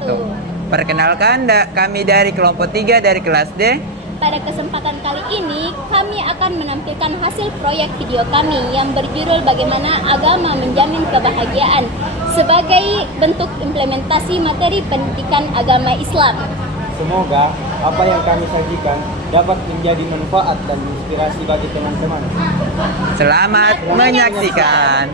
wabarakatuh. Perkenalkan, kami dari kelompok 3 dari kelas D. Pada kesempatan kali ini, kami akan menampilkan hasil proyek video kami yang berjudul Bagaimana Agama Menjamin Kebahagiaan sebagai bentuk implementasi materi pendidikan agama Islam. Semoga apa yang kami sajikan dapat menjadi manfaat dan inspirasi bagi teman-teman. Selamat menyaksikan.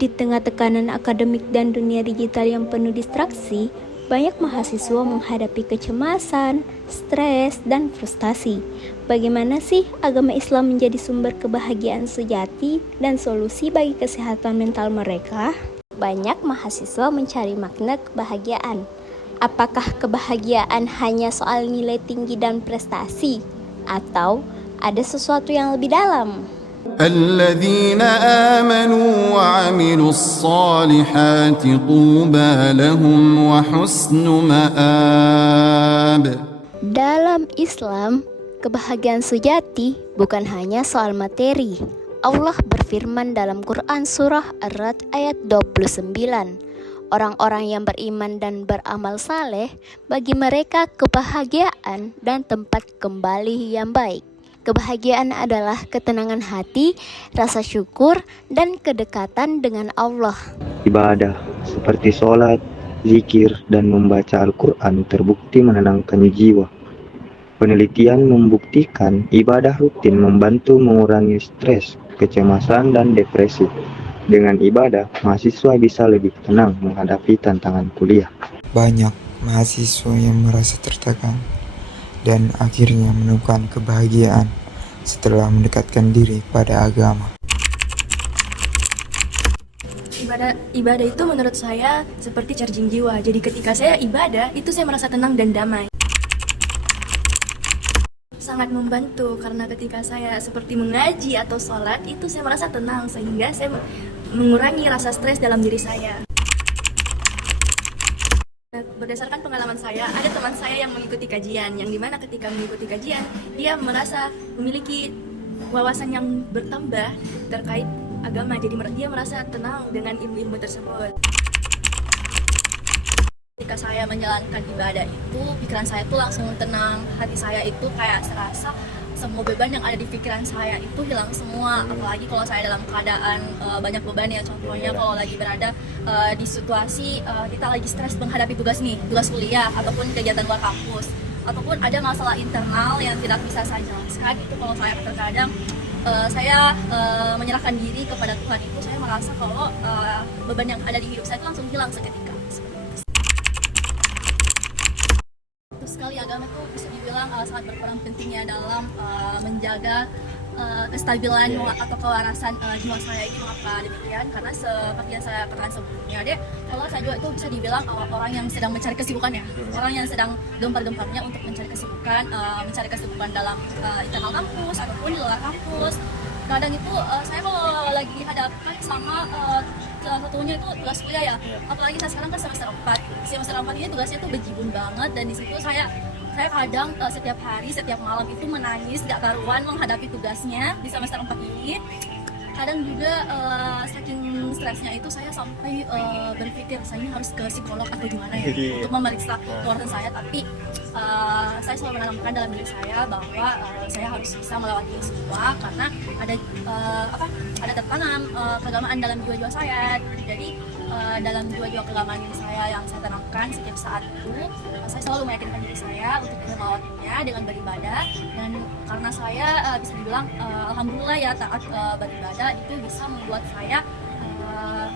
Di tengah tekanan akademik dan dunia digital yang penuh distraksi, banyak mahasiswa menghadapi kecemasan, stres, dan frustasi. Bagaimana sih agama Islam menjadi sumber kebahagiaan sejati dan solusi bagi kesehatan mental mereka? Banyak mahasiswa mencari makna kebahagiaan. Apakah kebahagiaan hanya soal nilai tinggi dan prestasi? Atau ada sesuatu yang lebih dalam? الذين آمنوا وعملوا الصالحات طوبى لهم وحسن مآب. Dalam Islam, kebahagiaan sejati bukan hanya soal materi. Allah berfirman dalam Quran surah Ar-Ra'd ayat 29. Orang-orang yang beriman dan beramal saleh, bagi mereka kebahagiaan dan tempat kembali yang baik. Kebahagiaan adalah ketenangan hati, rasa syukur, dan kedekatan dengan Allah. Ibadah seperti sholat, zikir, dan membaca Al-Quran terbukti menenangkan jiwa. Penelitian membuktikan ibadah rutin membantu mengurangi stres, kecemasan, dan depresi. Dengan ibadah, mahasiswa bisa lebih tenang menghadapi tantangan kuliah. Banyak mahasiswa yang merasa tertekan dan akhirnya menemukan kebahagiaan setelah mendekatkan diri pada agama. Ibadah itu menurut saya seperti charging jiwa. Jadi ketika saya ibadah, itu saya merasa tenang dan damai. Sangat membantu karena ketika saya seperti mengaji atau sholat, itu saya merasa tenang sehingga saya mengurangi rasa stres dalam diri saya. Berdasarkan pengalaman saya, ada teman saya yang mengikuti kajian, yang dimana ketika mengikuti kajian, dia merasa memiliki wawasan yang bertambah terkait agama, jadi dia merasa tenang dengan ilmu-ilmu tersebut. Ketika saya menjalankan ibadah itu, pikiran saya tuh langsung tenang, hati saya itu kayak serasa semua beban yang ada di pikiran saya itu hilang semua. Apalagi kalau saya dalam keadaan banyak beban ya, contohnya kalau lagi berada di situasi kita lagi stres menghadapi tugas kuliah ataupun kegiatan luar kampus, ataupun ada masalah internal yang tidak bisa saya jelaskan, itu kalau saya terkadang saya menyerahkan diri kepada Tuhan, itu saya merasa kalau beban yang ada di hidup saya itu langsung hilang seketika. Sekali agama itu bisa dibilang sangat berperan pentingnya dalam menjaga kestabilan atau kewarasan jiwa saya ini. Mengapa demikian? Karena seperti yang saya katakan sebelumnya, kalau saya juga itu bisa dibilang orang yang sedang mencari kesibukan ya, orang yang sedang gempar-gemparnya untuk mencari kesibukan dalam internal kampus ataupun di luar kampus. Kadang itu saya kalau lagi dihadapkan sama salah satunya itu tugas kuliah ya, apalagi saya sekarang kan semester 4 ini tugasnya tuh bejibun banget, dan di situ saya kadang setiap hari, setiap malam itu menangis gak karuan menghadapi tugasnya di semester 4 ini. Kadang juga saking stresnya itu saya sampai berpikir saya harus ke psikolog atau gimana ya untuk memeriksa keluarga saya, tapi saya selalu menanamkan dalam diri saya bahwa saya harus bisa melewati ini semua karena ada tertanam keagamaan dalam jiwa-jiwa saya. Jadi dalam jiwa-jiwa keagamaan saya yang saya tanamkan setiap saat itu, saya selalu meyakinkan diri saya untuk melewatinya dengan beribadah, dan karena saya bisa dibilang alhamdulillah ya taat beribadah itu bisa membuat saya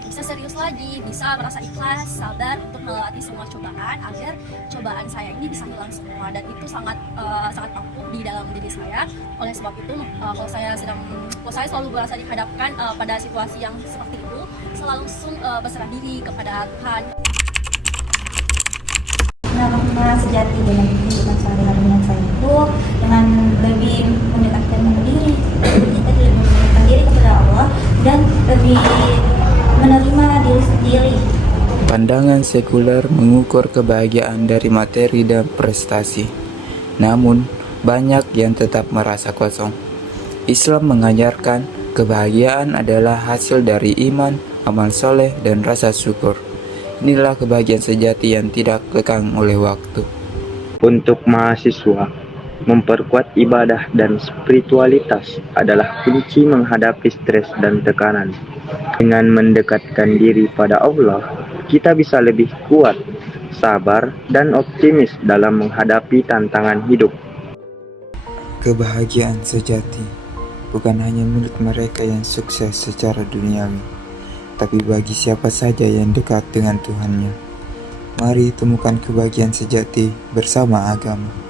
bisa serius lagi, bisa merasa ikhlas, sabar untuk melewati semua cobaan agar cobaan saya ini bisa hilang semua, dan itu sangat ampuh di dalam diri saya. Oleh sebab itu kalau saya selalu merasa dihadapkan pada situasi yang seperti itu, selalu langsung berserah diri kepada Tuhan. Makna sejati dalam kehidupan sehari-hari saya itu dengan lebih mendekatkan diri, kita lebih mendekatkan diri kepada Allah dan lebih menerima diri sendiri. Pandangan sekuler mengukur kebahagiaan dari materi dan prestasi. Namun, banyak yang tetap merasa kosong. Islam mengajarkan kebahagiaan adalah hasil dari iman, amal soleh, dan rasa syukur. Inilah kebahagiaan sejati yang tidak lekang oleh waktu. Untuk mahasiswa, memperkuat ibadah dan spiritualitas adalah kunci menghadapi stres dan tekanan. Dengan mendekatkan diri pada Allah, kita bisa lebih kuat, sabar, dan optimis dalam menghadapi tantangan hidup. Kebahagiaan sejati bukan hanya milik mereka yang sukses secara duniawi, tapi bagi siapa saja yang dekat dengan Tuhannya. Mari temukan kebahagiaan sejati bersama agama.